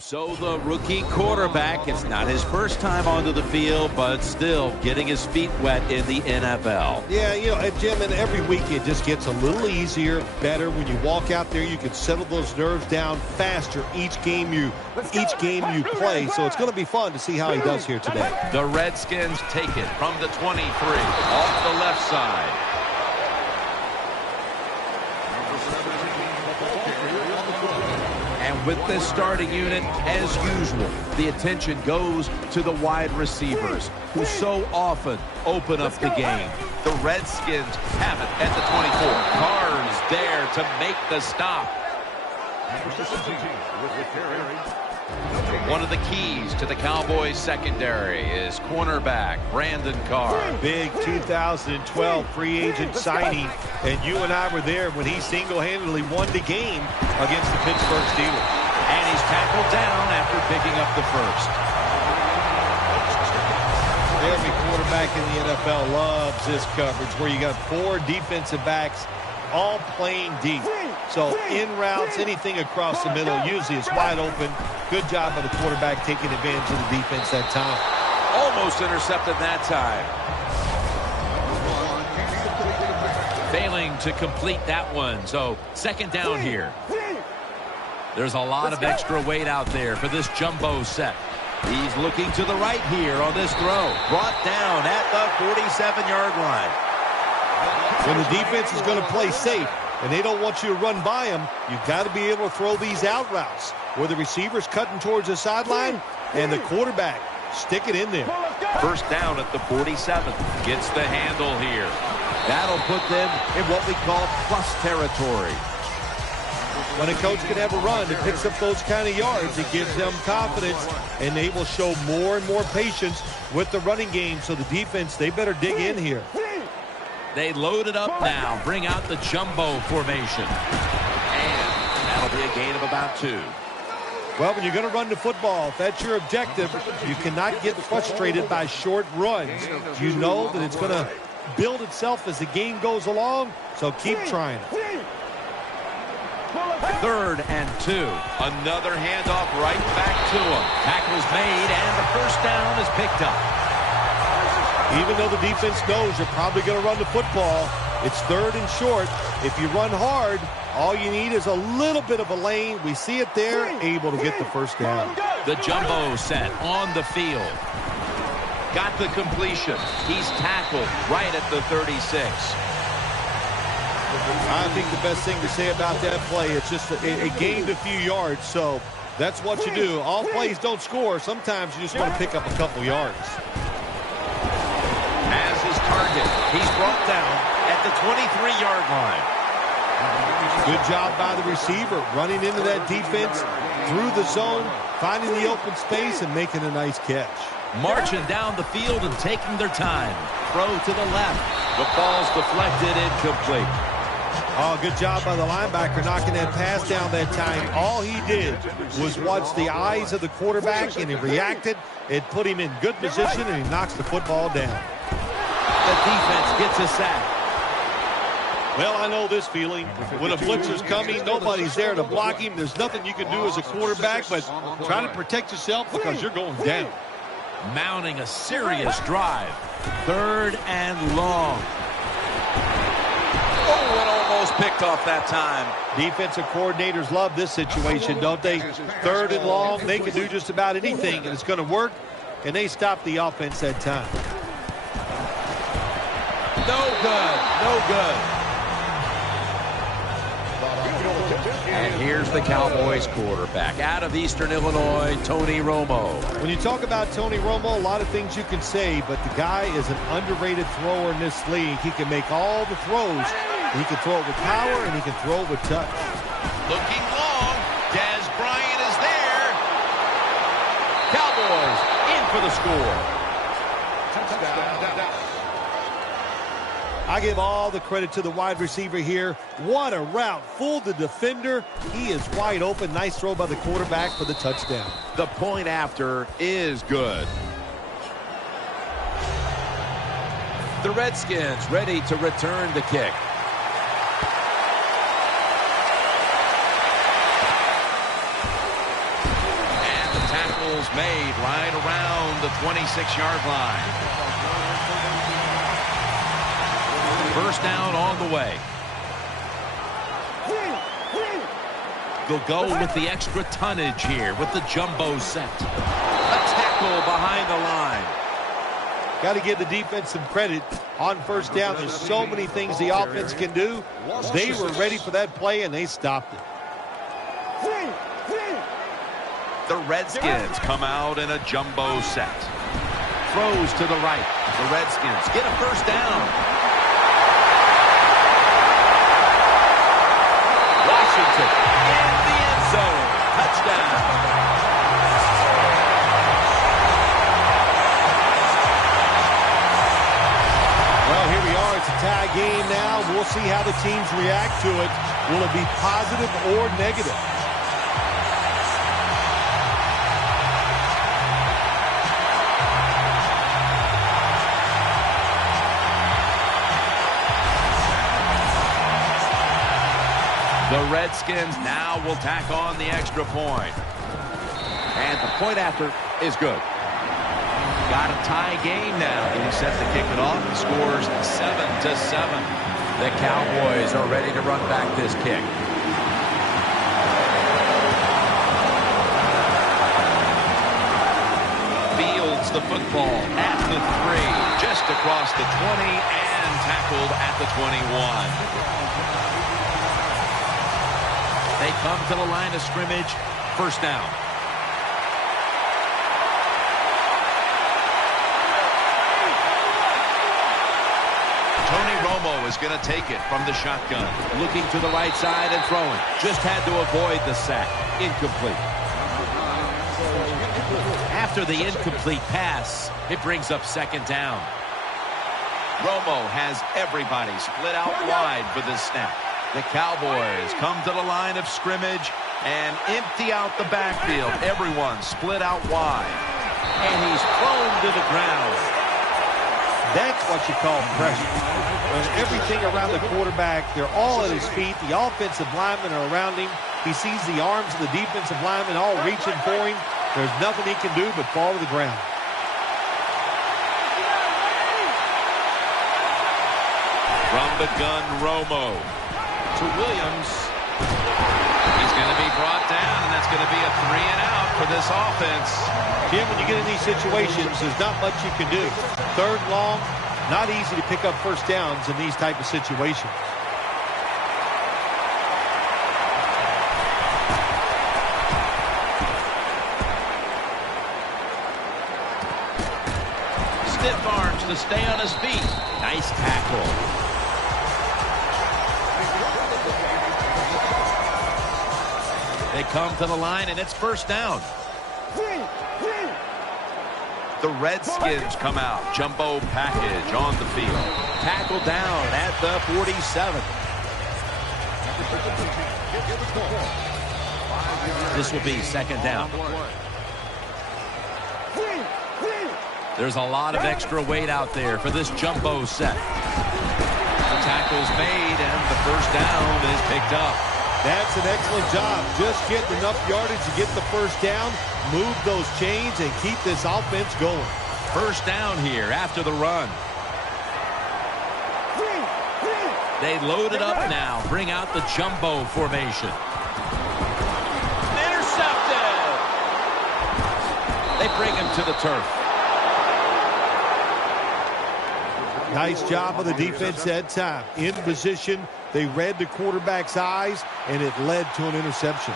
So the rookie quarterback, it's not his first time onto the field, but still getting his feet wet in the NFL. Yeah, you know, Jim, and every week it just gets a little easier, better. When you walk out there, you can settle those nerves down faster each game you play. So it's going to be fun to see how he does here today. The Redskins take it from the 23 off the left side. And with this starting unit, as usual, the attention goes to the wide receivers, who so often open up the game. The Redskins have it at the 24. Carr's there to make the stop. One of the keys to the Cowboys secondary is cornerback Brandon Carr. Big 2012 free agent signing, and you and I were there when he single-handedly won the game against the Pittsburgh Steelers. And he's tackled down after picking up the first. Every quarterback in the NFL loves this coverage where you got 4 defensive backs all playing deep. So in routes, anything across the middle usually is wide open. Good job by the quarterback taking advantage of the defense that time. Almost intercepted that time. Failing to complete that one. So second down here. There's a lot of extra weight out there for this jumbo set. He's looking to the right here on this throw. Brought down at the 47-yard line. When the defense is going to play safe and they don't want you to run by them, you've got to be able to throw these out routes where the receiver's cutting towards the sideline and the quarterback stick it in there. First down at the 47. Gets the handle here. That'll put them in what we call plus territory. When a coach can have a run that picks up those kind of yards, it gives them confidence, and they will show more and more patience with the running game. So the defense, they better dig in here. They load it up now, bring out the jumbo formation. And that'll be a gain of about 2. Well, when you're going to run the football, if that's your objective, you cannot get frustrated by short runs. You know that it's going to build itself as the game goes along, so keep trying. 3rd and 2. Another handoff right back to him. Tackle's made, and the first down is picked up. Even though the defense knows you're probably going to run the football, it's 3rd and short. If you run hard, all you need is a little bit of a lane. We see it there, able to get the first down. The jumbo set on the field. Got the completion. He's tackled right at the 36. I think the best thing to say about that play, it's just it gained a few yards, so that's what you do. All plays don't score. Sometimes you just want to pick up a couple yards. As his target, he's brought down at the 23-yard line. Good job by the receiver, running into that defense, through the zone, finding the open space, and making a nice catch. Marching down the field and taking their time. Throw to the left. The ball's deflected, incomplete. Oh, good job by the linebacker knocking that pass down that time. All he did was watch the eyes of the quarterback, and he reacted. It put him in good position, and he knocks the football down. The defense gets a sack. Well, I know this feeling. When a blitzer's coming, nobody's there to block him. There's nothing you can do as a quarterback but try to protect yourself because you're going down. Mounting a serious drive. 3rd and long. Oh, and almost picked off that time. Defensive coordinators love this situation, don't they? 3rd and long, they can do just about anything, and it's going to work, and they stop the offense that time. No good. No good. And here's the Cowboys quarterback out of Eastern Illinois, Tony Romo. When you talk about Tony Romo, a lot of things you can say, but the guy is an underrated thrower in this league. He can make all the throws. He can throw it with power, and he can throw it with touch. Looking long. Des Bryant is there. Cowboys in for the score. I give all the credit to the wide receiver here. What a route. Fooled the defender. He is wide open. Nice throw by the quarterback for the touchdown. The point after is good. The Redskins ready to return the kick. tackle's made right around the 26-yard line. First down on the way. They'll go with the extra tonnage here with the jumbo set. A tackle behind the line. Got to give the defense some credit on first down. There's so many things the offense can do. They were ready for that play, and they stopped it. The Redskins come out in a jumbo set. Throws to the right. The Redskins get a first down. Washington in the end zone. Touchdown. Well, here we are. It's a tie game now. We'll see how the teams react to it. Will it be positive or negative? The Redskins now will tack on the extra point. And the point after is good. Got a tie game now. He's set to kick it off. The score's 7-7. The Cowboys are ready to run back this kick. Fields the football at the 3, just across the 20, and tackled at the 21. They come to the line of scrimmage. First down. Tony Romo is going to take it from the shotgun. Looking to the right side and throwing. Just had to avoid the sack. Incomplete. After the incomplete pass, it brings up second down. Romo has everybody split out wide for this snap. The Cowboys come to the line of scrimmage and empty out the backfield. Everyone split out wide. And he's thrown to the ground. That's what you call pressure. When everything around the quarterback, they're all at his feet. The offensive linemen are around him. He sees the arms of the defensive linemen all reaching for him. There's nothing he can do but fall to the ground. From the gun, Romo to Williams. He's going to be brought down, and that's going to be a 3 and out for this offense. Jim, when you get in these situations, there's not much you can do. Third long, not easy to pick up first downs in these type of situations. Stiff arms to stay on his feet. Nice tackle. They come to the line, and it's first down. The Redskins come out. Jumbo package on the field. Tackle down at the 47. This will be second down. There's a lot of extra weight out there for this jumbo set. The tackle's made, and the first down is picked up. That's an excellent job. Just get enough yardage to get the first down, move those chains, and keep this offense going. First down here after the run. They load it up now. Bring out the jumbo formation. Intercepted. They bring him to the turf. Nice job of the defense that time. In position, they read the quarterback's eyes, and it led to an interception.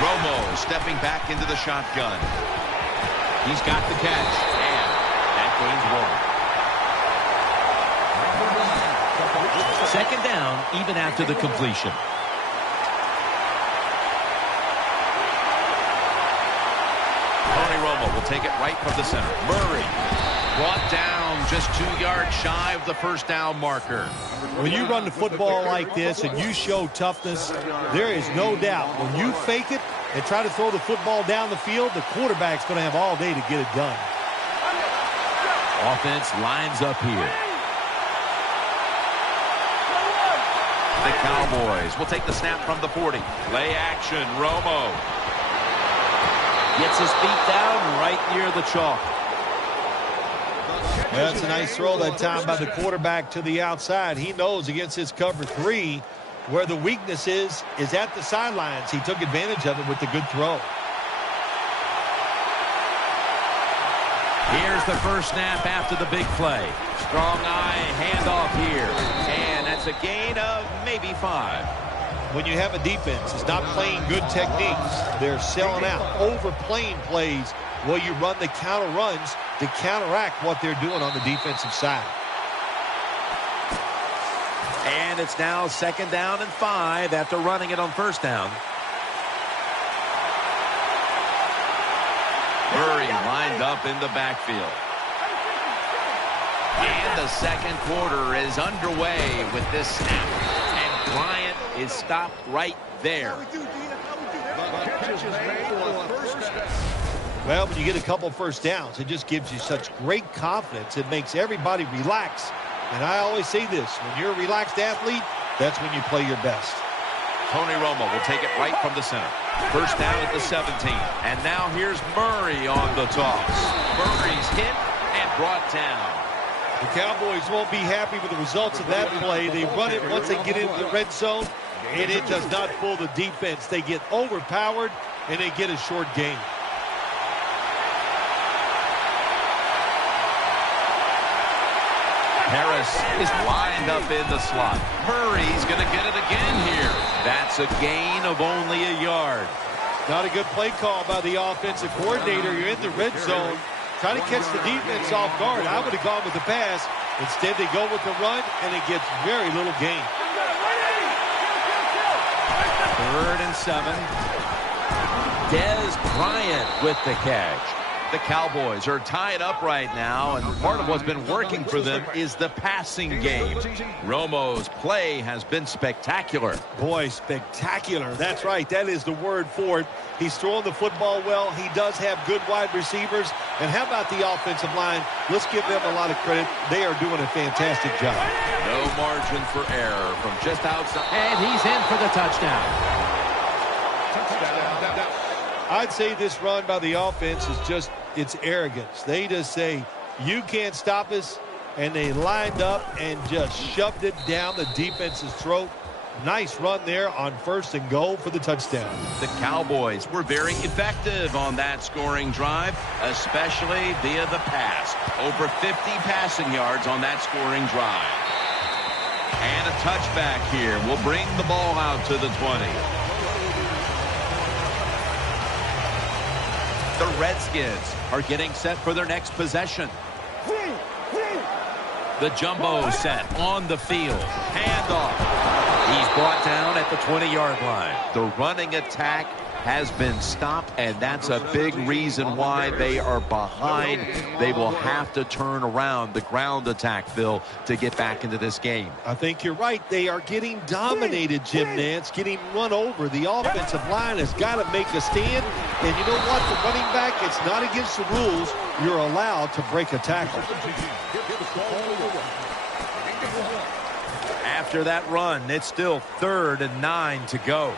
Romo stepping back into the shotgun. He's got the catch, and that gains 1. Second down, even after the completion. Tony Romo will take it right from the center. Murray brought down just 2 yards shy of the first down marker. When you run the football like this and you show toughness, there is no doubt when you fake it and try to throw the football down the field, the quarterback's going to have all day to get it done. Offense lines up here. The Cowboys will take the snap from the 40. Play action, Romo. Gets his feet down right near the chalk. That's a nice throw that time by the quarterback to the outside. He knows against his cover 3 where the weakness is at the sidelines. He took advantage of it with the good throw. Here's the first snap after the big play. Strong eye handoff here. And that's a gain of maybe 5. When you have a defense that's not playing good techniques, they're selling out, overplaying plays while you run the counter runs to counteract what they're doing on the defensive side. And it's now 2nd down and 5 after running it on 1st down. Murray lined up in the backfield. And the second quarter is underway with this snap. And Bryant is stopped right there. Well, when you get a couple first downs, it just gives you such great confidence. It makes everybody relax. And I always say this, when you're a relaxed athlete, that's when you play your best. Tony Romo will take it right from the center. First down at the 17. And now here's Murray on the toss. Murray's hit and brought down. The Cowboys won't be happy with the results of that play. They run it once they get into the red zone, and it does not fool the defense. They get overpowered, and they get a short gain. Harris is lined up in the slot. Murray's going to get it again here. That's a gain of only a yard. Not a good play call by the offensive coordinator. You're in the red zone, trying to catch the defense off guard. I would have gone with the pass. Instead, they go with the run, and it gets very little gain. 3rd and 7. Des Bryant with the catch. The Cowboys are tied up right now, and part of what's been working for them is the passing game. Romo's play has been spectacular. Boy, spectacular. That's right. That is the word for it. He's throwing the football well. He does have good wide receivers. And how about the offensive line? Let's give them a lot of credit. They are doing a fantastic job. No margin for error from just outside. And he's in for the touchdown. I'd say this run by the offense is just, it's arrogance. They just say, you can't stop us, and they lined up and just shoved it down the defense's throat. Nice run there on 1st and goal for the touchdown. The Cowboys were very effective on that scoring drive, especially via the pass. Over 50 passing yards on that scoring drive. And a touchback here will bring the ball out to the 20. The Redskins are getting set for their next possession. The jumbo set on the field. Handoff. He's brought down at the 20-yard line. The running attack has been stopped, and that's a big reason why they are behind. They will have to turn around the ground attack, Phil, to get back into this game. I think you're right. They are getting dominated, Jim Nantz, getting run over. The offensive line has got to make a stand. And you know what? The running back, it's not against the rules. You're allowed to break a tackle. After that run, it's still 3rd and 9 to go.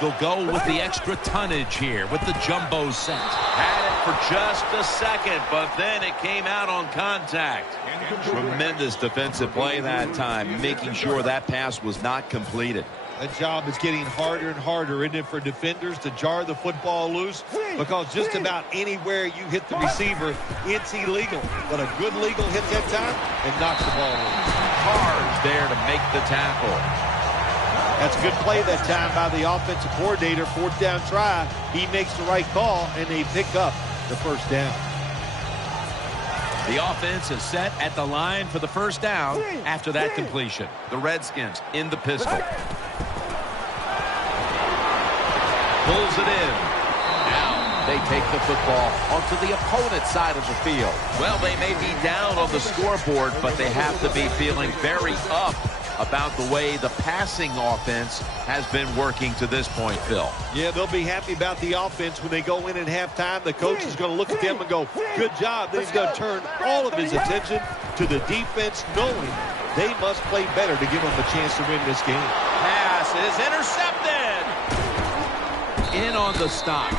They'll go with the extra tonnage here with the jumbo set. Had it for just a second, but then it came out on contact. Tremendous defensive play that time, making sure that pass was not completed. That job is getting harder and harder, isn't it, for defenders to jar the football loose? Because just about anywhere you hit the receiver, it's illegal. But a good legal hit that time and knocks the ball loose. Hard there to make the tackle. That's a good play that time by the offensive coordinator. 4th down try. He makes the right call, and they pick up the first down. The offense is set at the line for the first down after that completion. The Redskins in the pistol. Pulls it in. Now they take the football onto the opponent's side of the field. Well, they may be down on the scoreboard, but they have to be feeling very up about the way the passing offense has been working to this point, Phil. Yeah, they'll be happy about the offense when they go in at halftime. The coach is going to look at them and go, good job. Then he's going to turn all of his attention to the defense, knowing They must play better to give them a chance to win this game. Pass is intercepted. In on the stop.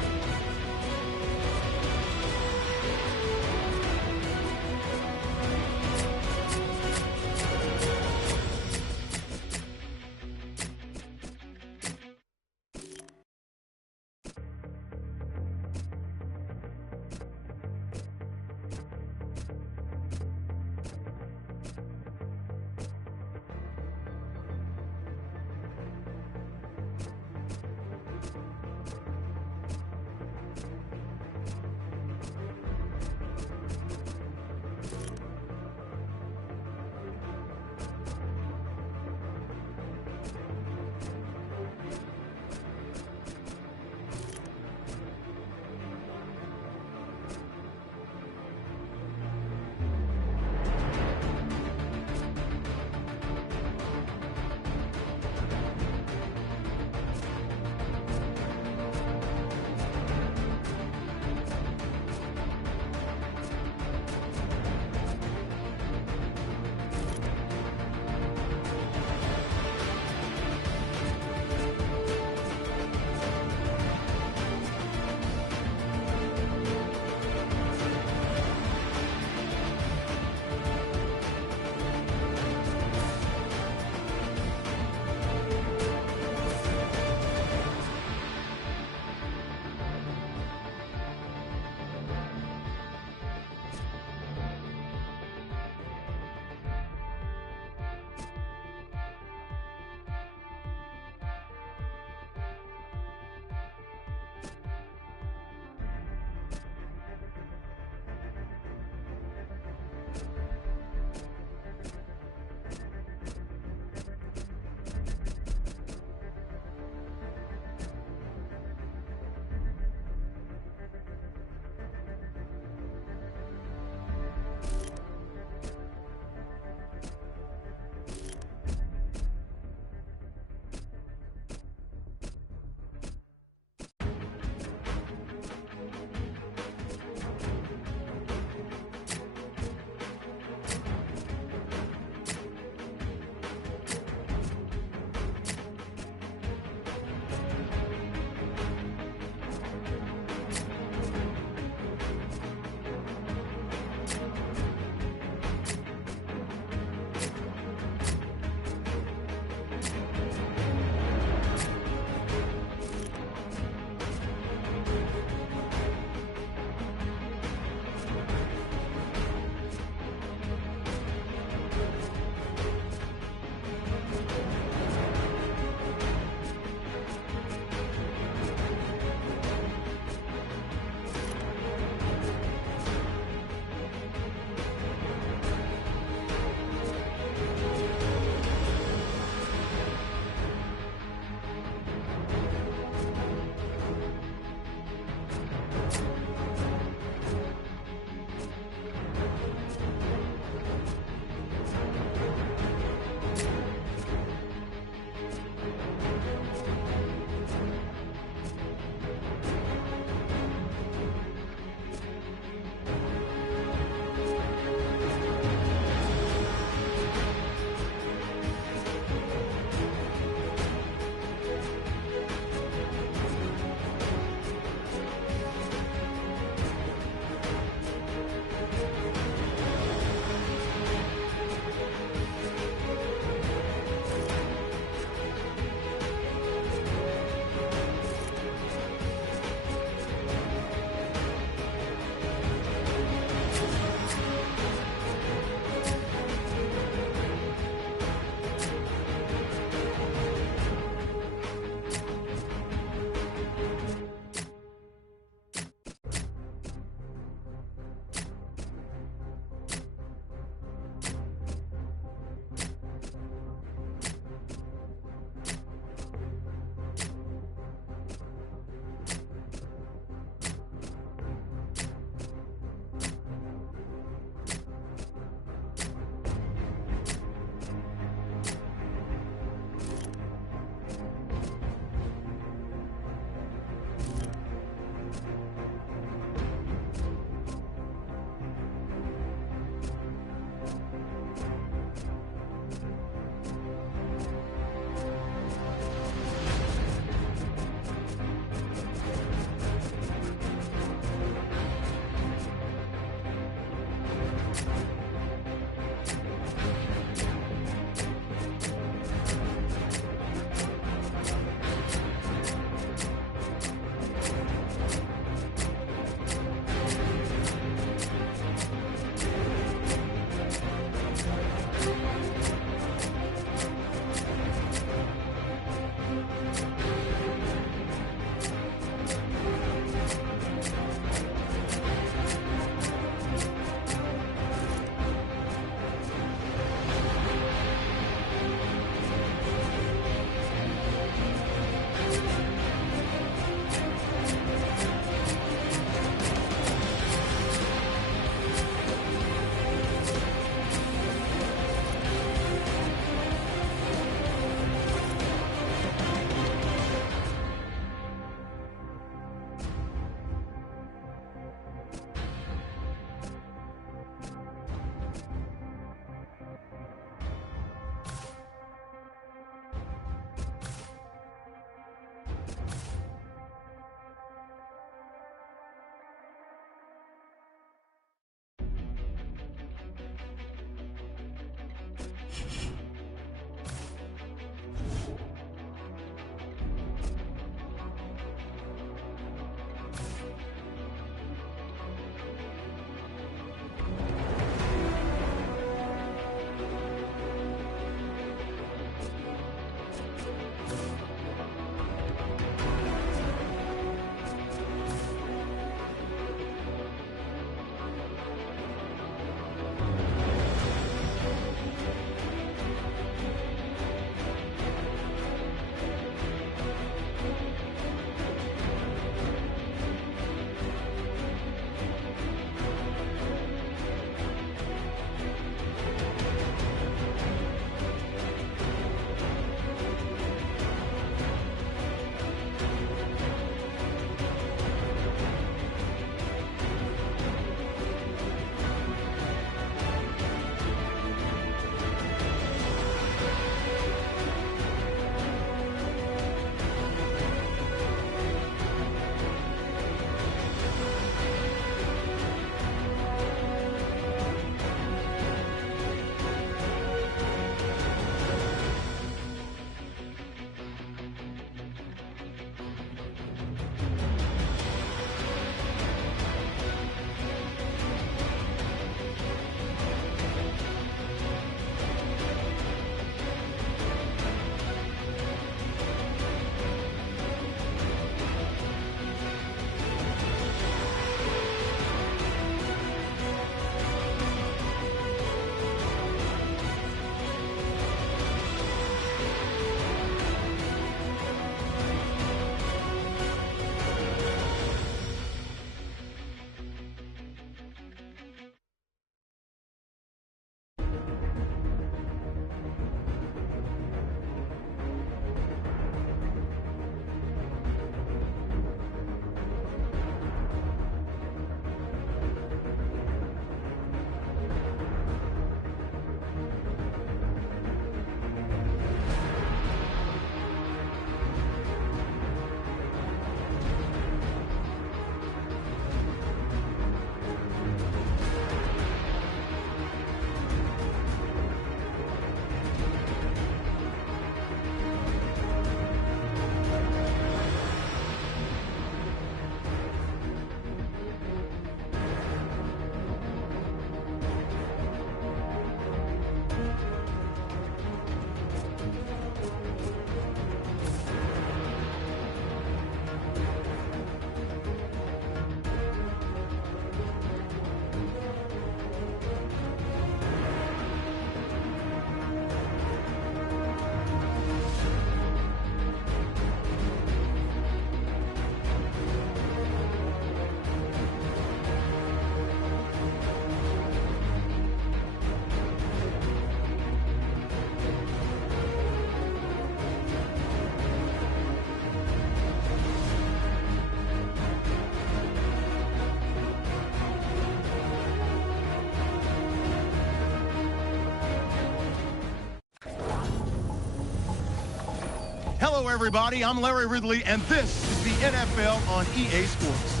Hello, everybody. I'm Larry Ridley, and this is the NFL on EA Sports.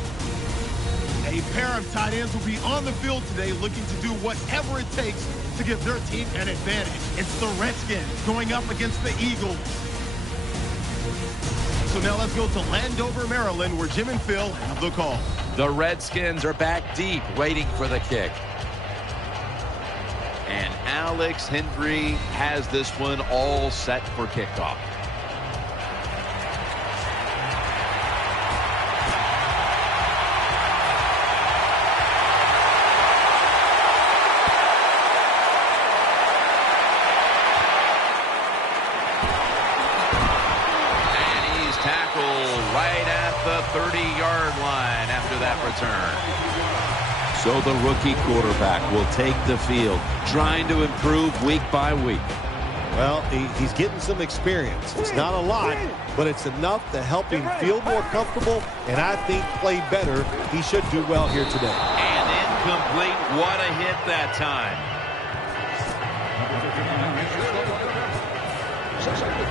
A pair of tight ends will be on the field today looking to do whatever it takes to give their team an advantage. It's the Redskins going up against the Eagles. So now let's go to Landover, Maryland, where Jim and Phil have the call. The Redskins are back deep, waiting for the kick. And Alex Hendry has this one all set for kickoff. Right at the 30-yard line after that return. So the rookie quarterback will take the field, trying to improve week by week. Well, he's getting some experience. It's not a lot, but it's enough to help him feel more comfortable, and I think play better. He should do well here today. And incomplete. What a hit that time.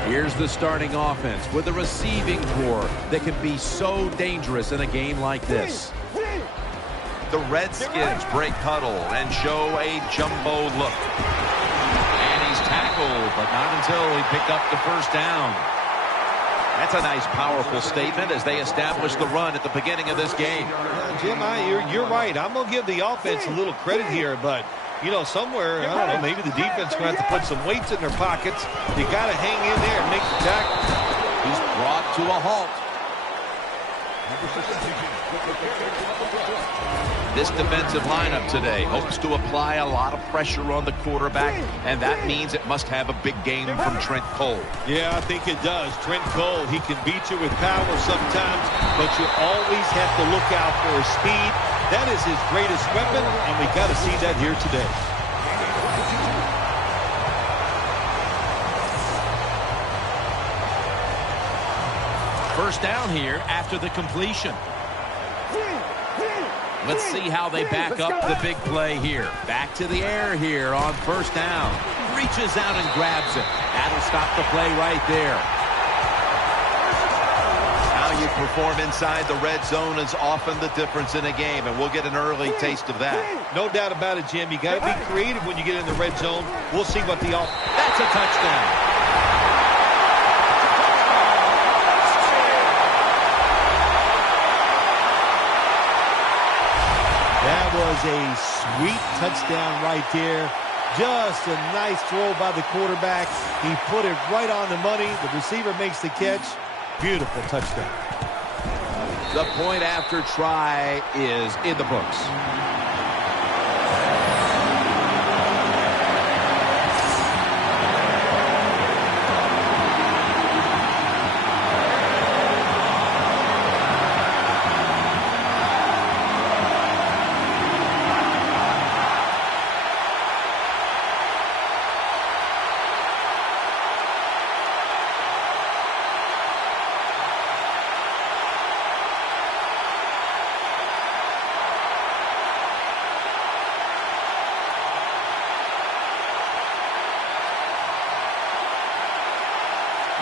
Here's the starting offense with a receiving core that can be so dangerous in a game like this. The Redskins break huddle and show a jumbo look. And he's tackled, but not until he picked up the first down. That's a nice, powerful statement as they establish the run at the beginning of this game. Jim, you're right. I'm going to give the offense a little credit here, but you know, somewhere, I don't know, maybe the defense is going to have to put some weights in their pockets. You got to hang in there and make the tackle. He's brought to a halt. This defensive lineup today hopes to apply a lot of pressure on the quarterback, and that means it must have a big game from Trent Cole. Yeah, I think it does. Trent Cole, he can beat you with power sometimes, but you always have to look out for his speed. That is his greatest weapon, and we got to see that here today. First down here after the completion. Let's see how they back up the big play here. Back to the air here on first down. Reaches out and grabs it. That'll stop the play right there. How you perform inside the red zone is often the difference in a game, and we'll get an early taste of that. No doubt about it, Jim. You got to be creative when you get in the red zone. We'll see what the That's a touchdown. That was a sweet touchdown right there. Just a nice throw by the quarterback. He put it right on the money. The receiver makes the catch. Beautiful touchdown. The point after try is in the books.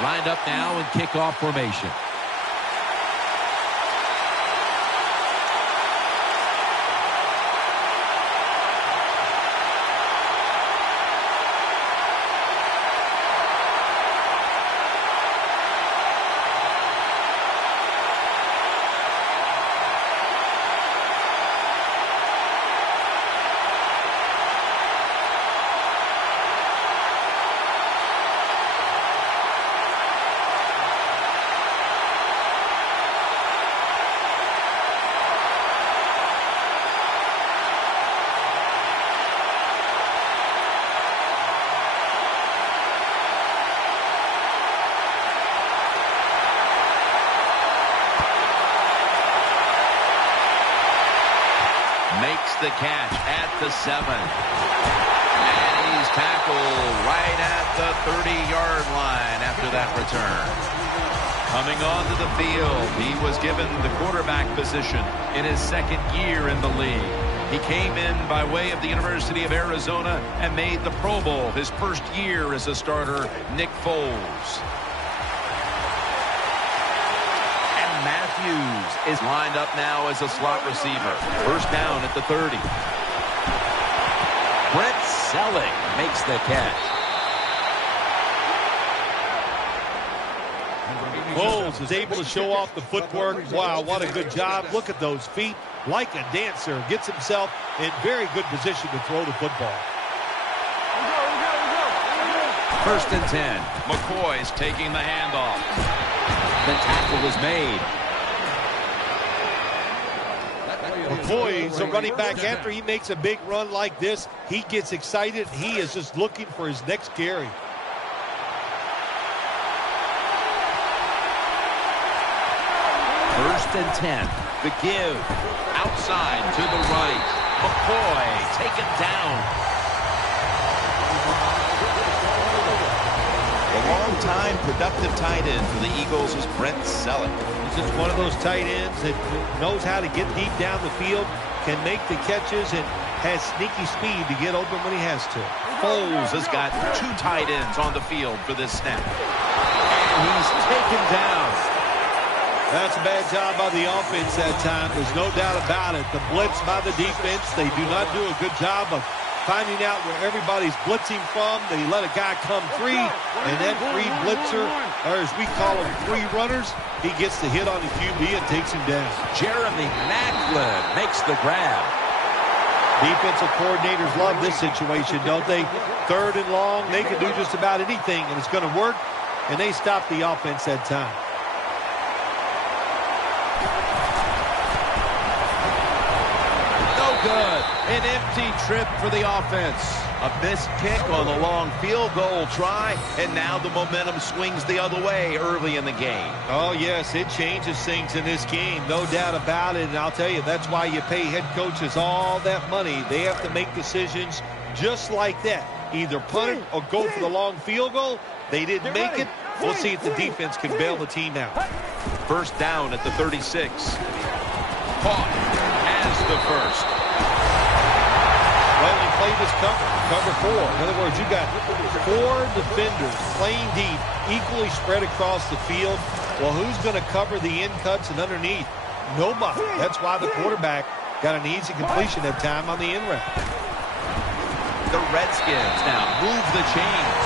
Lined up now in kickoff formation. Makes the catch at the 7. And he's tackled right at the 30-yard line after that return. Coming onto the field, he was given the quarterback position in his second year in the league. He came in by way of the University of Arizona and made the Pro Bowl his first year as a starter, Nick Foles. Hughes is lined up now as a slot receiver. First down at the 30. Brent Selleck makes the catch. Foles is able to show off the footwork. Wow, what a good job. Look at those feet. Like a dancer. Gets himself in very good position to throw the football. First and 10. McCoy's taking the handoff. The tackle is made. McCoy's a running back. After he makes a big run like this, he gets excited. He is just looking for his next carry. First and 10. The give. Outside to the right. McCoy taken down. The long-time productive tight end for the Eagles is Brent Selleck. He's just one of those tight ends that knows how to get deep down the field, can make the catches, and has sneaky speed to get open when he has to. Foles has got two tight ends on the field for this snap. And he's taken down. That's a bad job by the offense that time. There's no doubt about it. The blitz by the defense, they do not do a good job of finding out where everybody's blitzing from. They let a guy come free, and that free blitzer, or as we call them, free runners, he gets the hit on the QB and takes him down. Jeremy Maclin makes the grab. Defensive coordinators love this situation, don't they? Third and long, they can do just about anything, and it's going to work, and they stop the offense that time. Good. An empty trip for the offense. A missed kick on the long field goal try, and now the momentum swings the other way early in the game. Oh, yes, it changes things in this game, no doubt about it. And I'll tell you, that's why you pay head coaches all that money. They have to make decisions just like that. Either punt it or go for the long field goal. They didn't make it. We'll see if the defense can bail the team out. First down at the 36. Caught as the first. Well, he played this cover 4. In other words, you got 4 defenders playing deep, equally spread across the field. Well, who's going to cover the in cuts and underneath? Nobody. That's why the quarterback got an easy completion that time on the in route. The Redskins now move the chains.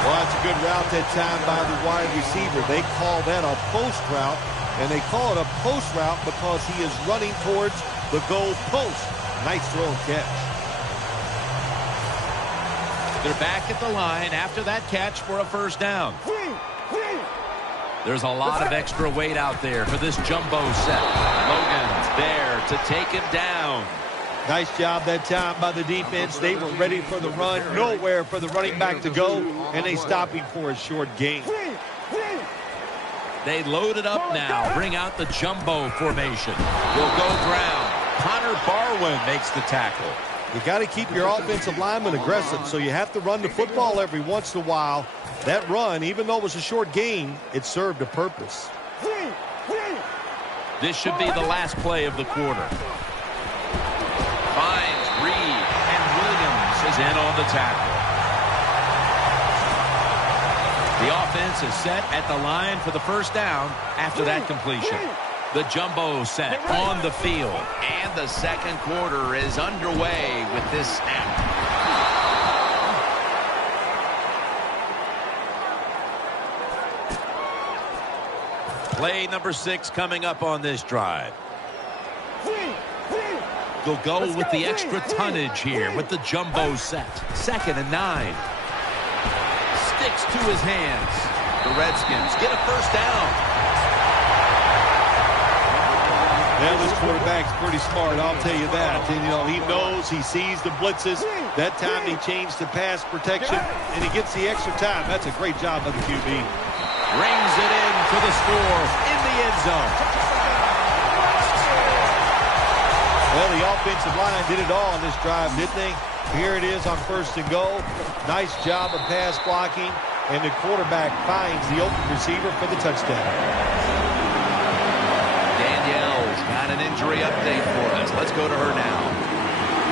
Well, that's a good route that time by the wide receiver. They call that a post route. And they call it a post route because he is running towards the goal post. Nice throw and catch. They're back at the line after that catch for a first down. There's a lot of extra weight out there for this jumbo set. Logan's there to take him down. Nice job that time by the defense. They were ready for the run. Nowhere for the running back to go. And they stop him for a short gain. They load it up now. Bring out the jumbo formation. Will go ground. Connor Barwin makes the tackle. You got to keep your offensive lineman aggressive, so you have to run the football every once in a while. That run, even though it was a short gain, it served a purpose. This should be the last play of the quarter. Finds Reed, and Williams is in on the tackle. The offense is set at the line for the first down after that completion. The jumbo set on the field. And the second quarter is underway with this snap. Play number 6 coming up on this drive. They'll go with the extra tonnage here with the jumbo set. 2nd and 9. Sticks to his hands. The Redskins get a first down. Well, this quarterback's pretty smart, I'll tell you that. And, you know, he knows, he sees the blitzes. That time he changed to pass protection, and he gets the extra time. That's a great job by the QB. Rings it in for the score in the end zone. Well, the offensive line did it all on this drive, didn't they? Here it is on 1st and goal. Nice job of pass blocking, and the quarterback finds the open receiver for the touchdown. Danielle's got an injury update for us. Let's go to her now.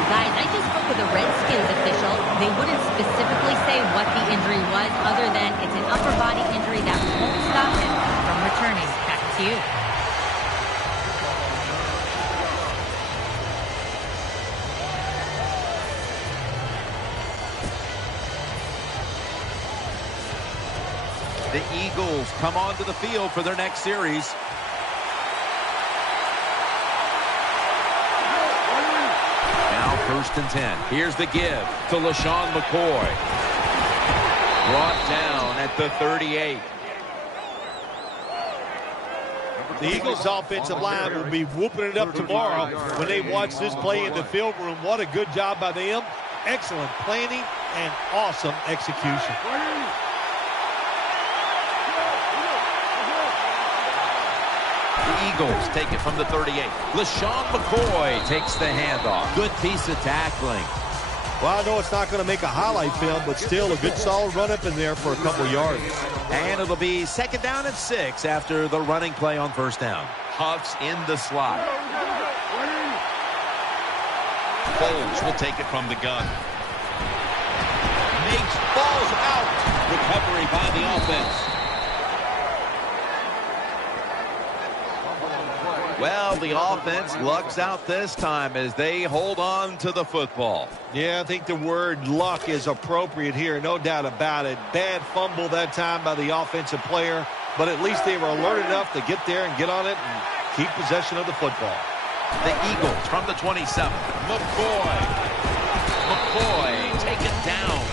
Guys, I just spoke with a Redskins official. They wouldn't specifically say what the injury was other than it's an upper body injury that The Eagles come onto the field for their next series. Now 1st and 10. Here's the give to LaShawn McCoy. Brought down at the 38. The Eagles' offensive line will be whooping it up tomorrow when they watch this play in the film room. What a good job by them. Excellent planning and awesome execution. The Eagles take it from the 38. LaShawn McCoy takes the handoff. Good piece of tackling. Well, I know it's not going to make a highlight film, but still a good solid run up in there for a couple yards. And it'll be 2nd down and 6 after the running play on 1st down. Huffs in the slot. Foles will take it from the gun. Makes balls out. Recovery by the offense. Well, the offense lucks out this time as they hold on to the football. Yeah, I think the word luck is appropriate here, no doubt about it. Bad fumble that time by the offensive player, but at least they were alert enough to get there and get on it and keep possession of the football. The Eagles from the 27. McCoy taken down.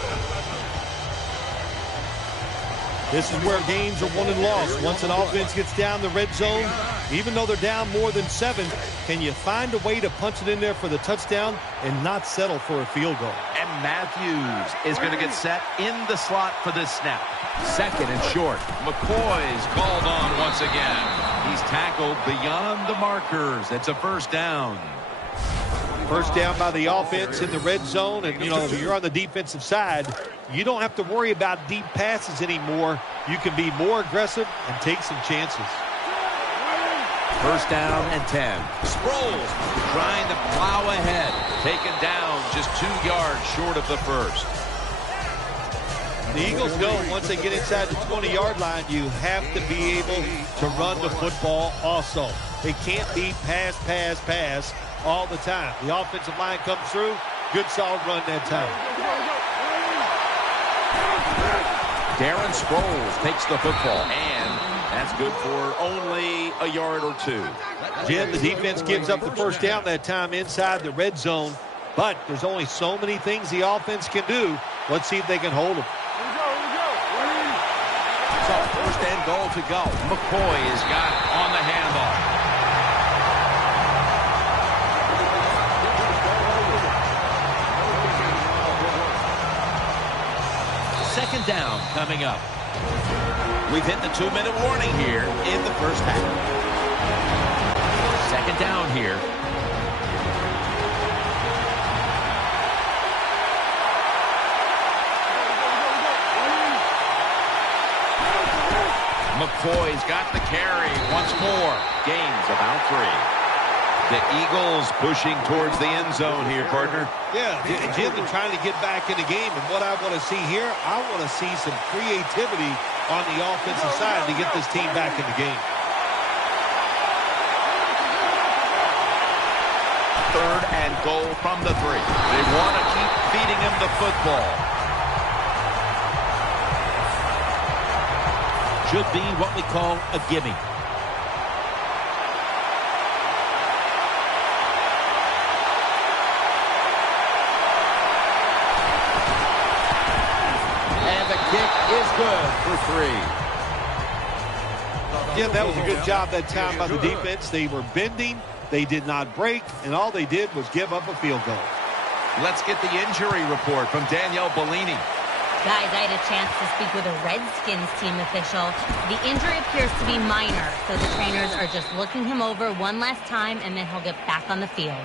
This is where games are won and lost. Once an offense gets down the red zone, even though they're down more than 7, can you find a way to punch it in there for the touchdown and not settle for a field goal? And Matthews is going to get set in the slot for this snap. 2nd and short. McCoy's called on once again. He's tackled beyond the markers. It's a 1st down. 1st down by the offense in the red zone, and if you're on the defensive side, you don't have to worry about deep passes anymore. You can be more aggressive and take some chances. 1st down and 10. Sproles trying to plow ahead. Taken down just 2 yards short of the 1st. The Eagles know once they get inside the 20-yard line, you have to be able to run the football also. It can't be pass, pass, pass all the time. The offensive line comes through. Good solid run that time. Darren Sproles takes the football, and that's good for only a yard or 2. Jim, the defense gives up the 1st down that time inside the red zone, but there's only so many things the offense can do. Let's see if they can hold them. So 1st and goal to go. McCoy has got it on the handoff. Second down coming up. We've hit the 2-minute warning here in the 1st half. 2nd down here. McCoy's got the carry once more. Gains about 3. The Eagles pushing towards the end zone here, partner. Yeah, Jim is trying to get back in the game, and what I want to see here, I want to see some creativity on the offensive side to get this team back in the game. 3rd and goal from the 3. They want to keep feeding him the football. Should be what we call a gimme. Kick is good for 3. Yeah, that was a good job that time by the defense. They were bending, they did not break, and all they did was give up a field goal. Let's get the injury report from Danielle Bellini. Guys, I had a chance to speak with a Redskins team official. The injury appears to be minor, so the trainers are just looking him over one last time, and then he'll get back on the field.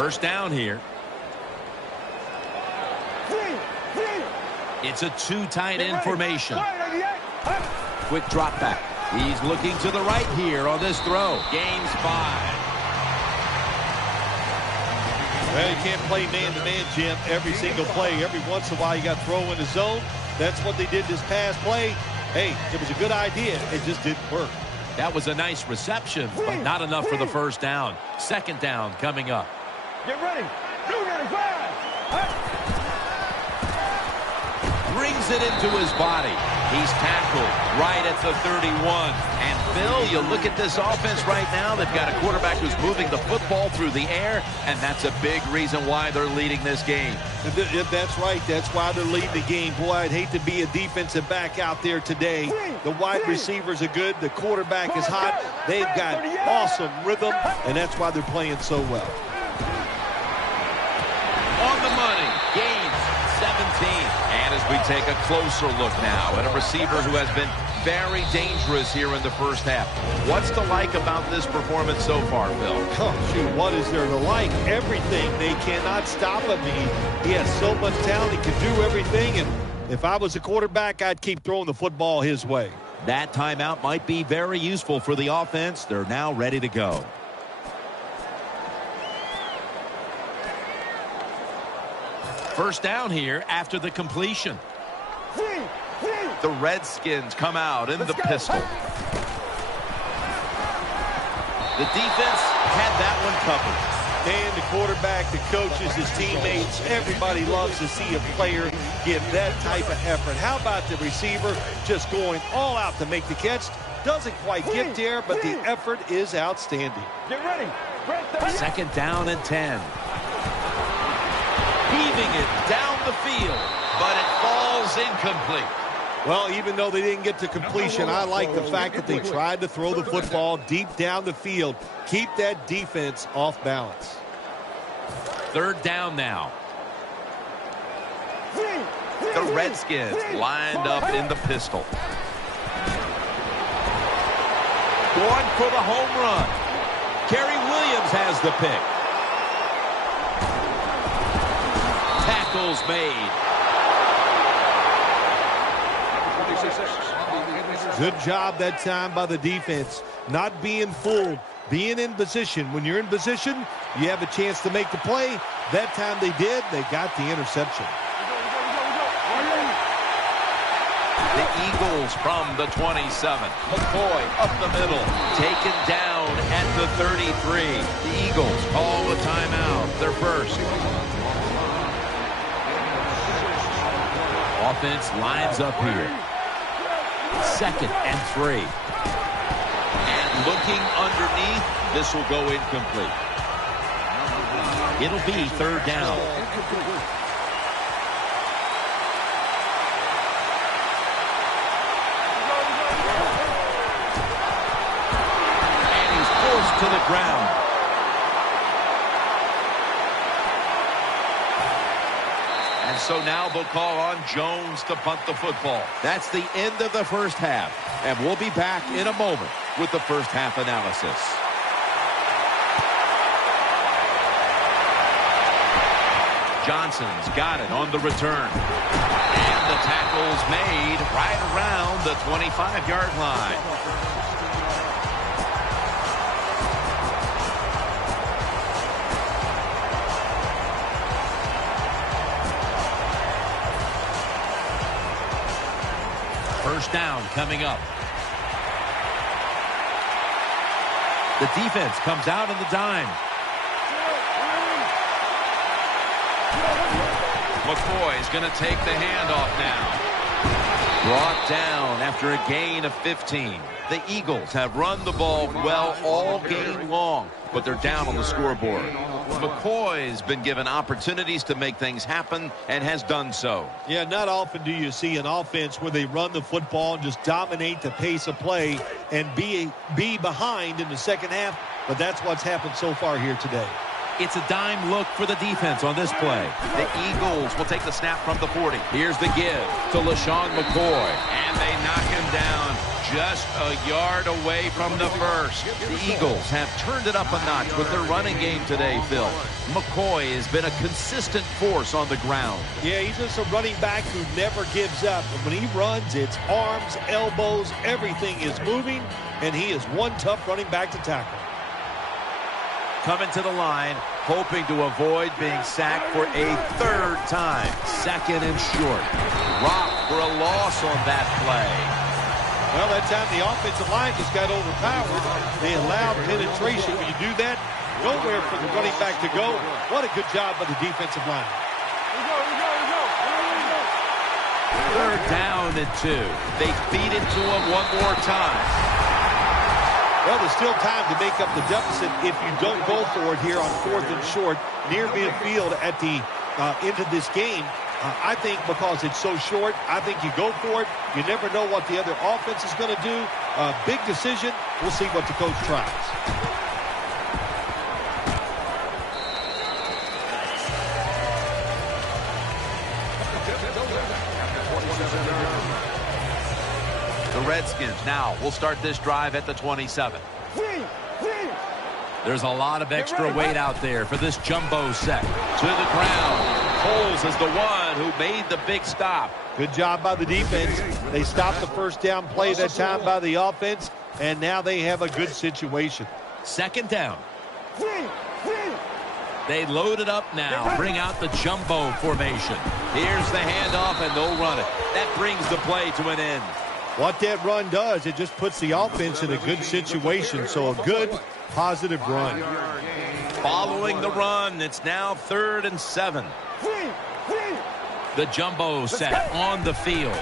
First down here. It's a two tight end formation. Quick drop back. He's looking to the right here on this throw. Gains 5. Well, you can't play man-to-man, Jim, every single play. Every once in a while, you got to throw in the zone. That's what they did this past play. Hey, it was a good idea. It just didn't work. That was a nice reception, but not enough for the first down. Second down coming up. Get ready. 295. Brings it into his body. He's tackled right at the 31. And, Phil, you look at this offense right now. They've got a quarterback who's moving the football through the air, and that's a big reason why they're leading this game. That's right. That's why they're leading the game. Boy, I'd hate to be a defensive back out there today. The wide receivers are good. The quarterback is hot. They've got awesome rhythm, and that's why they're playing so well. On the money. Gains 17. And as we take a closer look now at a receiver who has been very dangerous here in the first half. What's to like about this performance so far, Bill? Oh, shoot, what is there to like? Everything. They cannot stop him. He has so much talent. He can do everything. And if I was a quarterback, I'd keep throwing the football his way. That timeout might be very useful for the offense. They're now ready to go. First down here after the completion. The Redskins come out in the pistol. The defense had that one covered. And the quarterback, the coaches, his teammates, everybody loves to see a player give that type of effort. How about the receiver just going all out to make the catch? Doesn't quite get there, but the effort is outstanding. Get ready. Second down and 10. Heaving it down the field, but it falls incomplete. Well, even though they didn't get to completion, I like the fact that they tried to throw the football deep down the field. Keep that defense off balance. Third down now. The Redskins lined up in the pistol. Going for the home run. Kerry Williams has the pick. Tackles made. Good job that time by the defense. Not being fooled, being in position. When you're in position, you have a chance to make the play. That time they did. They got the interception. The Eagles from the 27. McCoy up the middle. Taken down at the 33. The Eagles call a timeout. Their first. Offense lines up here. Second and 3. And looking underneath, this will go incomplete. It'll be third down. And he's forced to the ground. And so now they'll call on Jones to punt the football. That's the end of the first half. And we'll be back in a moment with the first half analysis. Johnson's got it on the return. And the tackle's made right around the 25-yard line. First down coming up. The defense comes out in the dime. McCoy's going to take the handoff now. Brought down after a gain of 15. The Eagles have run the ball well all game long, but they're down on the scoreboard. McCoy's been given opportunities to make things happen and has done so. Yeah, not often do you see an offense where they run the football and just dominate the pace of play and be behind in the second half, but that's what's happened so far here today. It's a dime look for the defense on this play. The Eagles will take the snap from the 40. Here's the give to LaShawn McCoy. And they knock him down just a yard away from the first. The Eagles have turned it up a notch with their running game today, Phil. McCoy has been a consistent force on the ground. Yeah, he's just a running back who never gives up. And when he runs, it's arms, elbows, everything is moving, and he is one tough running back to tackle. Coming to the line, hoping to avoid being sacked for a third time. Second and short. Rock for a loss on that play. Well, that time the offensive line just got overpowered. They allowed penetration. When you do that, nowhere for the running back to go. What a good job by the defensive line. Third down and 2. They feed it to him one more time. Well, there's still time to make up the deficit if you don't go for it here on 4th and short near midfield at the end of this game. I think because it's so short, I think you go for it. You never know what the other offense is going to do. Big decision. We'll see what the coach tries. The Redskins now will start this drive at the 27. There's a lot of extra weight out there for this jumbo set. To the ground. Coles is the one who made the big stop. Good job by the defense. They stopped the first down play that time by the offense, and now they have a good situation. Second down. They load it up now. Bring out the jumbo formation. Here's the handoff, and they'll run it. That brings the play to an end. What that run does, it just puts the offense in a good situation. So a good, positive run. Following the run, it's now 3rd and 7. The jumbo set on the field.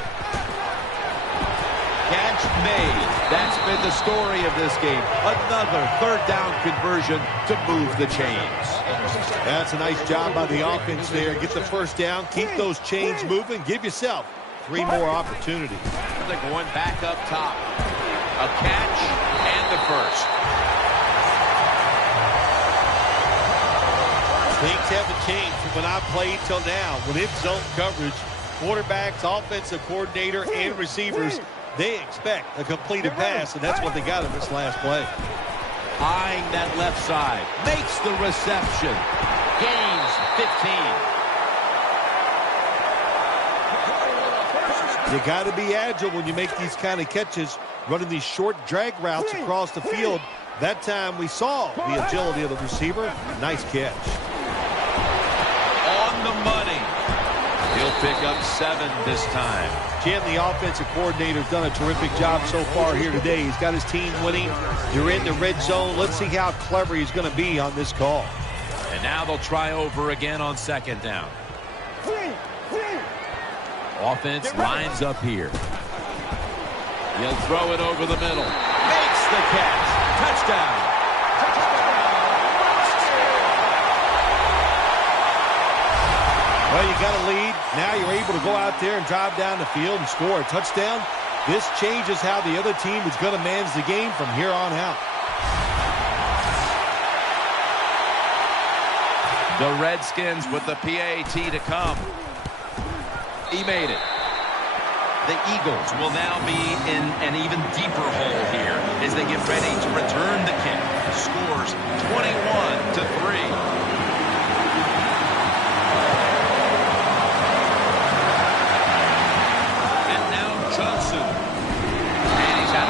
Catch made. That's been the story of this game. Another 3rd down conversion to move the chains. That's a nice job by the offense there. Get the first down, keep those chains moving, give yourself 3 more opportunities. They're going back up top. A catch and the first. Things haven't changed from when I played till now. When it's zone coverage, quarterbacks, offensive coordinator, and receivers, they expect a completed pass, and that's what they got in this last play. Eyeing that left side. Makes the reception. Gains 15. You got to be agile when you make these kind of catches, running these short drag routes across the field. That time we saw the agility of the receiver. Nice catch. On the money. He'll pick up 7 this time. Jim, the offensive coordinator, has done a terrific job so far here today. He's got his team winning. You're in the red zone. Let's see how clever he's going to be on this call. And now they'll try over again on 2nd down. Offense lines up here. He'll throw it over the middle. Makes the catch. Touchdown. Well, you got a lead. Now you're able to go out there and drive down the field and score a touchdown. This changes how the other team is going to manage the game from here on out. The Redskins with the PAT to come. He made it. The Eagles will now be in an even deeper hole here as they get ready to return the kick. Scores 21-3.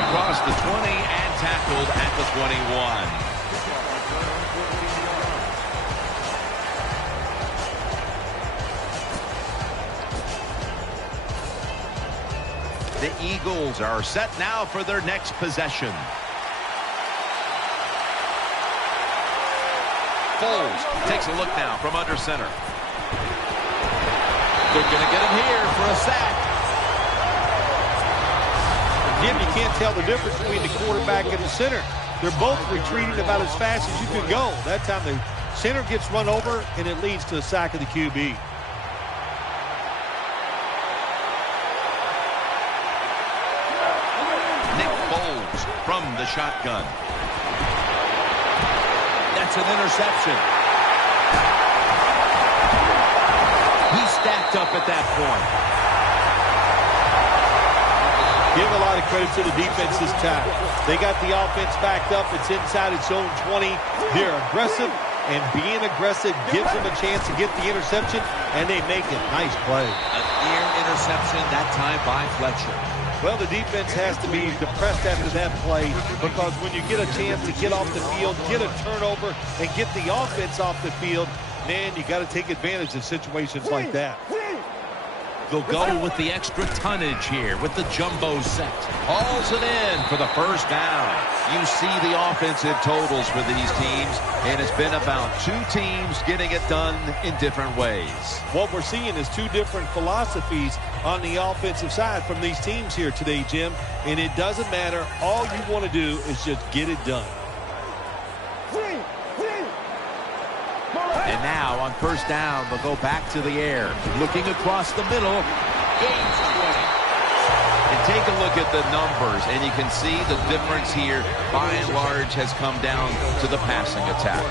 Across the 20 and tackled at the 21. The Eagles are set now for their next possession. Foles takes a look now from under center. They're going to get him here for a sack. Jim, you can't tell the difference between the quarterback and the center. They're both retreating about as fast as you can go. That time the center gets run over, and it leads to a sack of the QB. Nick Foles from the shotgun. That's an interception. He's stacked up at that point. Give a lot of credit to the defense this time. They got the offense backed up. It's inside its own 20. They're aggressive, and being aggressive gives them a chance to get the interception, and they make it. Nice play. A near interception, that time by Fletcher. Well, the defense has to be depressed after that play because when you get a chance to get off the field, get a turnover, and get the offense off the field, man, you got to take advantage of situations like that. They'll go with the extra tonnage here with the jumbo set. Hauls it in for the first down. You see the offensive totals for these teams, and it's been about two teams getting it done in different ways. What we're seeing is two different philosophies on the offensive side from these teams here today, Jim, and it doesn't matter. All you want to do is just get it done. And now on first down, they'll go back to the air. Looking across the middle, gains 20. And take a look at the numbers, and you can see the difference here, by and large, has come down to the passing attack.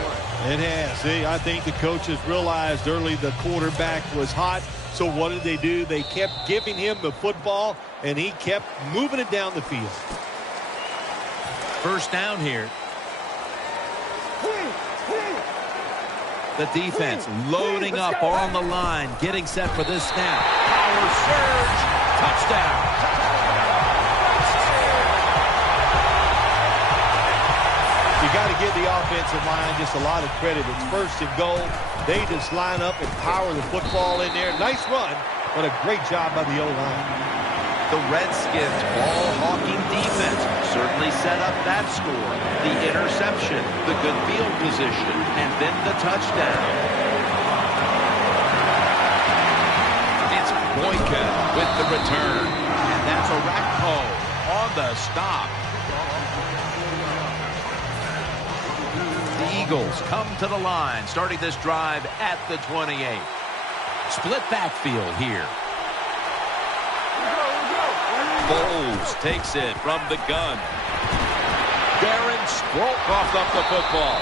It has. I think the coaches realized early the quarterback was hot, so what did they do? They kept giving him the football, and he kept moving it down the field. First down here. The defense loading up on the line, getting set for this snap. Power surge, touchdown. You got to give the offensive line just a lot of credit. It's first and goal. They just line up and power the football in there. Nice run, but a great job by the O-line. The Redskins' ball-hawking defense certainly set up that score. The interception, the good field position, and then the touchdown. It's Boykin with the return. And that's Arakpo on the stop. The Eagles come to the line, starting this drive at the 28. Split backfield here. Bowles takes it from the gun. Darren Sproul coughed up the football.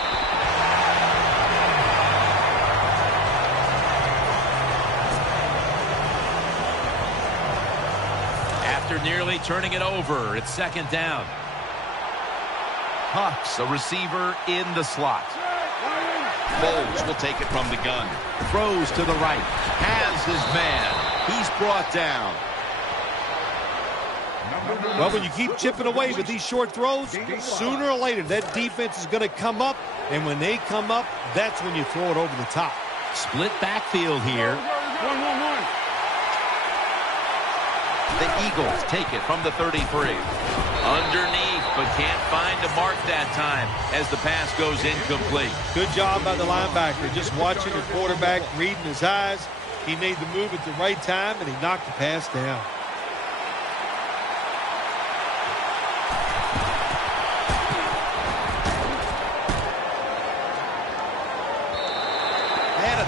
After nearly turning it over, it's second down. Huffs, a receiver in the slot. Bowles will take it from the gun. Throws to the right. Has his man. He's brought down. Well, when you keep chipping away with these short throws, sooner or later that defense is going to come up, and when they come up, that's when you throw it over the top. Split backfield here. The Eagles take it from the 33. Underneath, but can't find a mark that time as the pass goes incomplete. Good job by the linebacker, just watching the quarterback, reading his eyes. He made the move at the right time, and he knocked the pass down.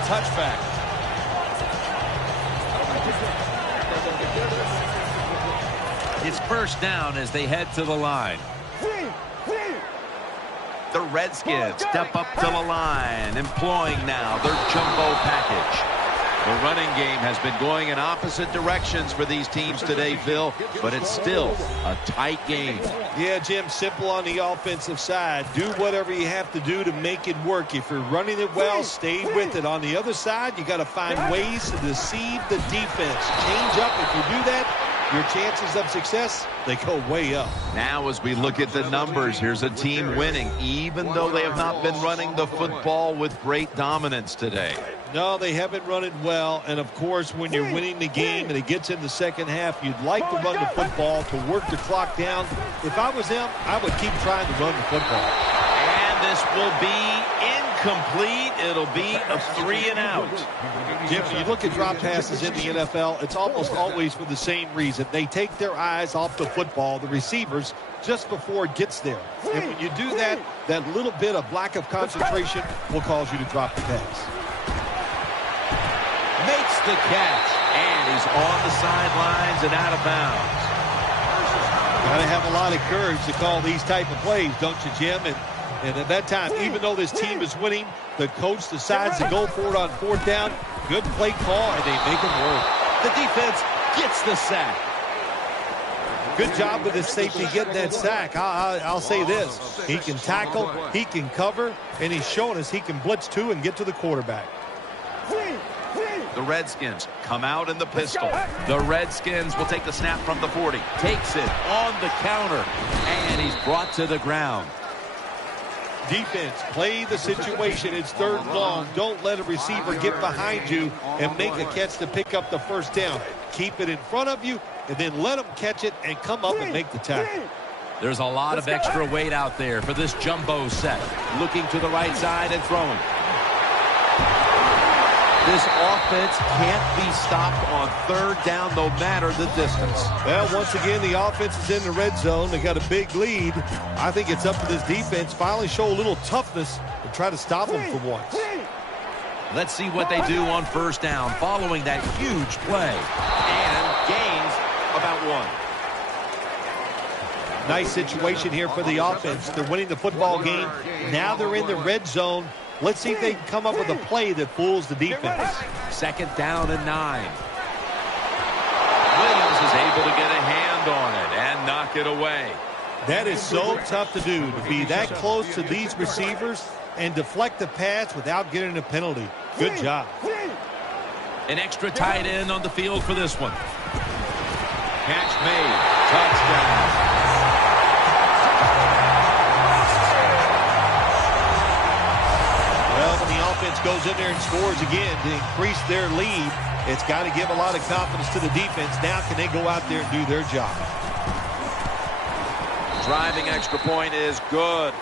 Touchback. It's first down as they head to the line. The Redskins step up to the line, employing now their jumbo package. The running game has been going in opposite directions for these teams today, Phil, but it's still a tight game. Yeah, Jim, simple on the offensive side. Do whatever you have to do to make it work. If you're running it well, stay with it. On the other side, you got to find ways to deceive the defense. Change up. If you do that, your chances of success, they go way up. Now as we look at the numbers, here's a team winning, even though they have not been running the football with great dominance today. No, they haven't run it well, and of course, when you're winning the game and it gets in the second half, you'd like to run the football to work the clock down. If I was them, I would keep trying to run the football. And this will be incomplete. It'll be a 3-and-out. Jim, when you look at drop passes in the NFL, it's almost always for the same reason. They take their eyes off the football, the receivers, just before it gets there. And when you do that, that little bit of lack of concentration will cause you to drop the pass. Makes the catch, and he's on the sidelines and out of bounds. Got to have a lot of courage to call these type of plays, don't you, Jim? And at that time, even though this team is winning, the coach decides to go for it on fourth down. Good play call, and they make it work. The defense gets the sack. Good job with his safety getting that sack. I'll say this. He can tackle, he can cover, and he's showing us he can blitz too and get to the quarterback. The Redskins come out in the pistol. The Redskins will take the snap from the 40. Takes it on the counter, and he's brought to the ground. Defense, play the situation. It's 3rd and long. Don't let a receiver get behind you and make a catch to pick up the first down. Keep it in front of you, and then let them catch it and come up and make the tackle. There's a lot of extra weight out there for this jumbo set. Looking to the right side and throwing. This offense can't be stopped on 3rd down no matter the distance. Well, once again, the offense is in the red zone. They got a big lead. I think it's up to this defense finally show a little toughness and try to stop them for once. Let's see what they do on 1st down following that huge play. And gains about 1. Nice situation here for the offense. They're winning the football game. Now they're in the red zone. Let's see if they can come up with a play that fools the defense. 2nd down and 9. Williams is able to get a hand on it and knock it away. That is so tough to do, to be that close to these receivers and deflect the pass without getting a penalty. Good job. An extra tight end on the field for this one. Catch made. Touchdown. Well, when the offense goes in there and scores again to increase their lead, it's got to give a lot of confidence to the defense. Now can they go out there and do their job? Driving extra point is good.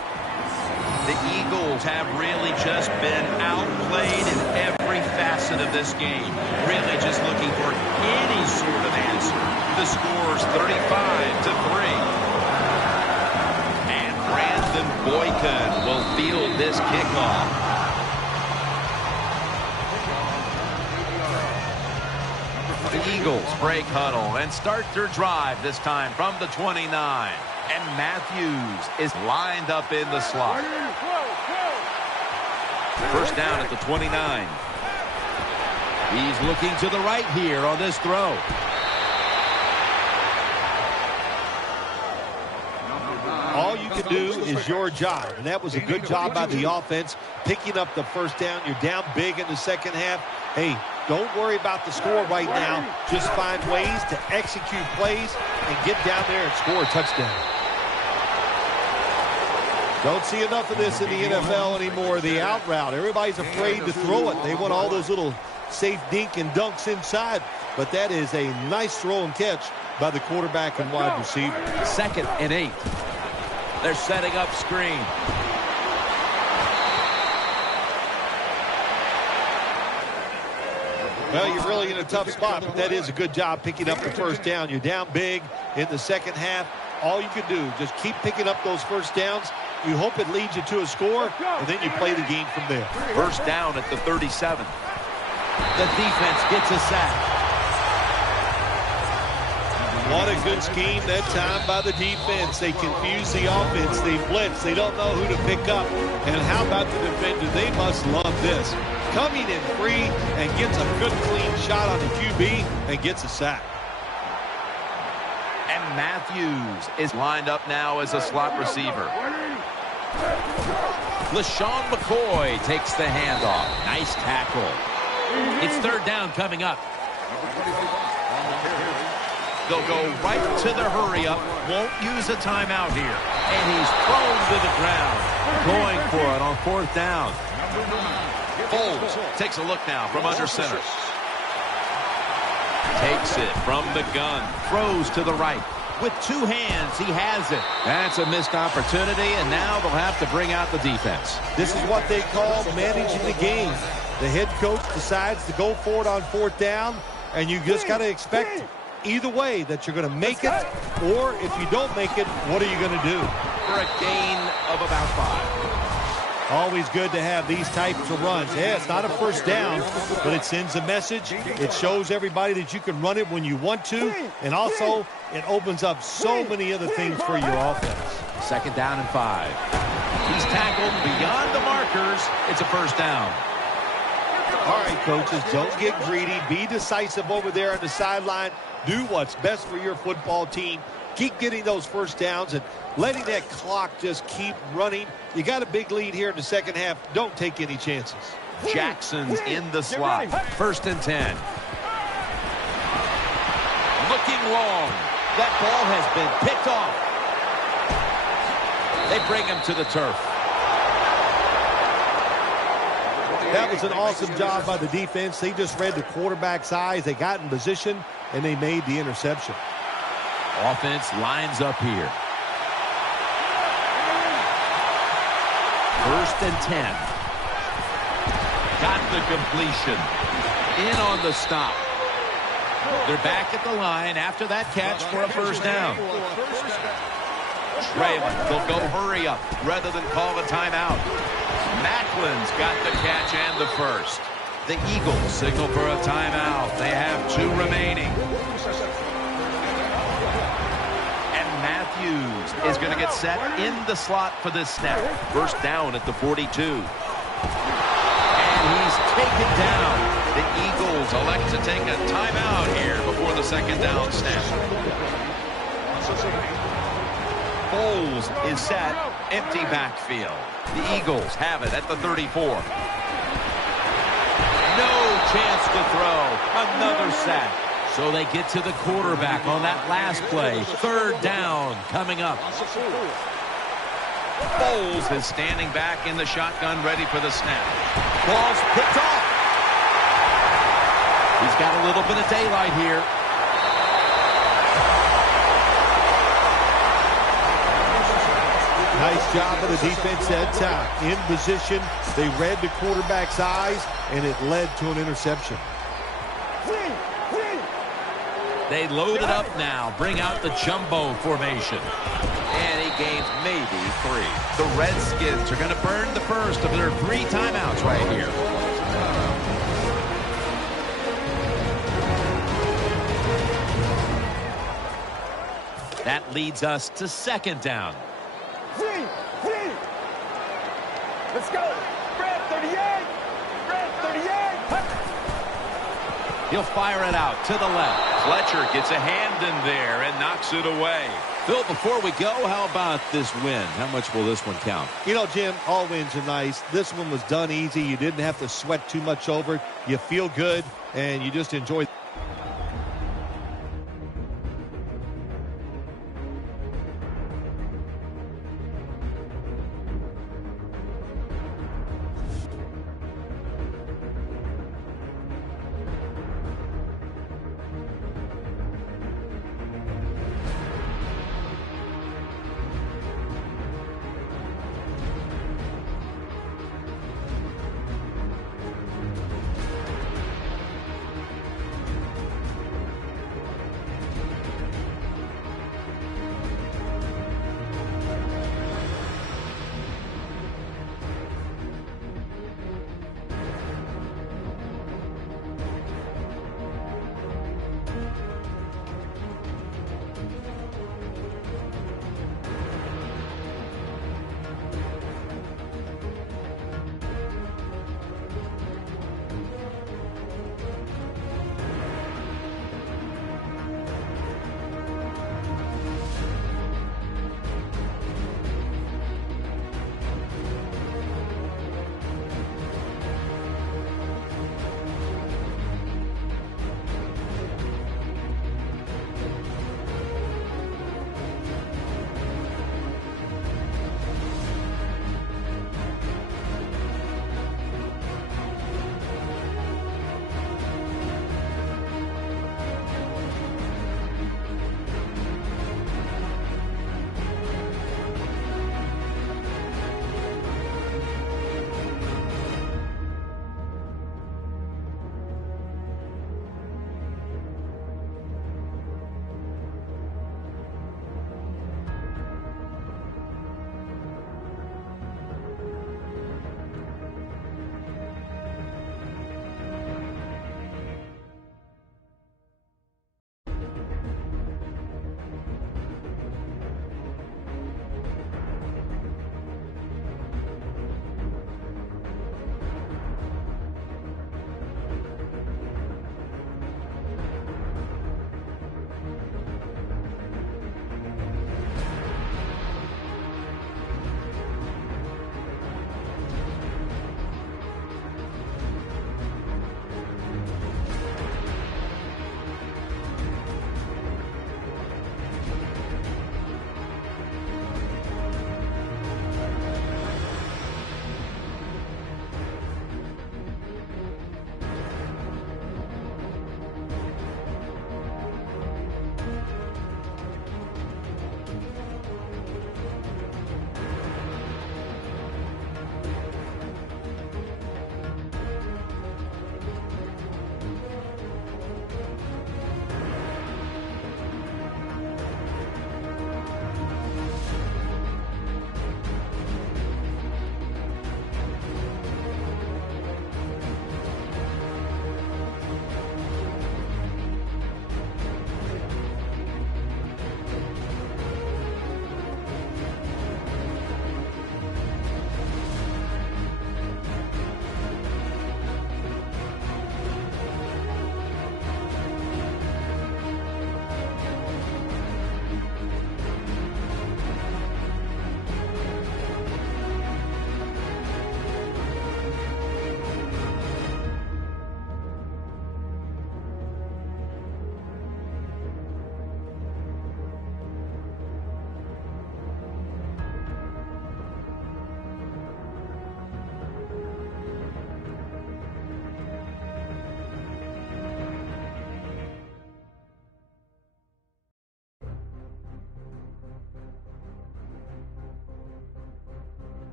The Eagles have really just been outplayed in every facet of this game. Really just looking for any sort of answer. The score's 35-3. And Brandon Boykin will field this kickoff. The Eagles break huddle and start their drive this time from the 29. And Matthews is lined up in the slot. 1st down at the 29. He's looking to the right here on this throw. All you can do is your job, and that was a good job by the offense, picking up the 1st down. You're down big in the 2nd half. Hey, don't worry about the score right now. Just find ways to execute plays and get down there and score a touchdown. Don't see enough of this in the NFL anymore. The out route. Everybody's afraid to throw it. They want all those little safe dink and dunks inside. But that is a nice throw and catch by the quarterback and wide receiver. 2nd and 8. They're setting up screen. Well, you're really in a tough spot, but that is a good job picking up the 1st down. You're down big in the 2nd half. All you can do, just keep picking up those 1st downs. You hope it leads you to a score, and then you play the game from there. 1st down at the 37. The defense gets a sack. What a good scheme that time by the defense. They confuse the offense. They blitz. They don't know who to pick up. And how about the defender? They must love this. Coming in free and gets a good clean shot on the QB and gets a sack. And Matthews is lined up now as a slot receiver. LaShawn McCoy takes the handoff. Nice tackle. It's 3rd down coming up. They'll go right to the hurry up. Won't use a timeout here. And he's thrown to the ground. Going for it on 4th down. Foles takes a look now from under center. Takes it from the gun. Throws to the right. With 2 hands, he has it. That's a missed opportunity, and now they'll have to bring out the defense. This is what they call managing the game. The head coach decides to go for it on 4th down, and you just got to expect either way that you're going to make it, or if you don't make it, what are you going to do? For a gain of about 5. Always good to have these types of runs. Yeah, it's not a 1st down, but it sends a message. It shows everybody that you can run it when you want to, and also it opens up so many other things for your offense. 2nd down and 5. He's tackled beyond the markers. It's a 1st down. All right, coaches, don't get greedy. Be decisive over there on the sideline. Do what's best for your football team. keep getting those first downs and letting that clock just keep running. You got a big lead here in the second half. Don't take any chances. Jackson's in the slot. 1st and 10. Looking long. That ball has been picked off. They bring him to the turf. That was an awesome job by the defense. They just read the quarterback's eyes. They got in position, and they made the interception. Offense lines up here. 1st and 10. Got the completion. In on the stop. They're back at the line after that catch for a first down. Trailing. They'll go hurry up rather than call a timeout. Macklin's got the catch and the first. The Eagles signal for a timeout. They have 2 remaining. And Matthews is going to get set in the slot for this snap. First down at the 42. And he's taken down. The Eagles elect to take a timeout here before the second down snap. Foles is set. Empty backfield. The Eagles have it at the 34. No chance to throw. Another sack. So they get to the quarterback on that last play. 3rd down coming up. Foles is standing back in the shotgun ready for the snap. Ball's picked off. He's got a little bit of daylight here. Nice job of the defense that time. In position, they read the quarterback's eyes, and it led to an interception. They load it up now. Bring out the jumbo formation. And he gains maybe 3. The Redskins are going to burn the first of their 3 timeouts right here. That leads us to 2nd down. Let's go. Red 38. Red 38. He'll fire it out to the left. Fletcher gets a hand in there and knocks it away. Phil, before we go, how about this win? How much will this one count? You know, Jim, all wins are nice. This one was done easy. You didn't have to sweat too much over it. You feel good, and you just enjoy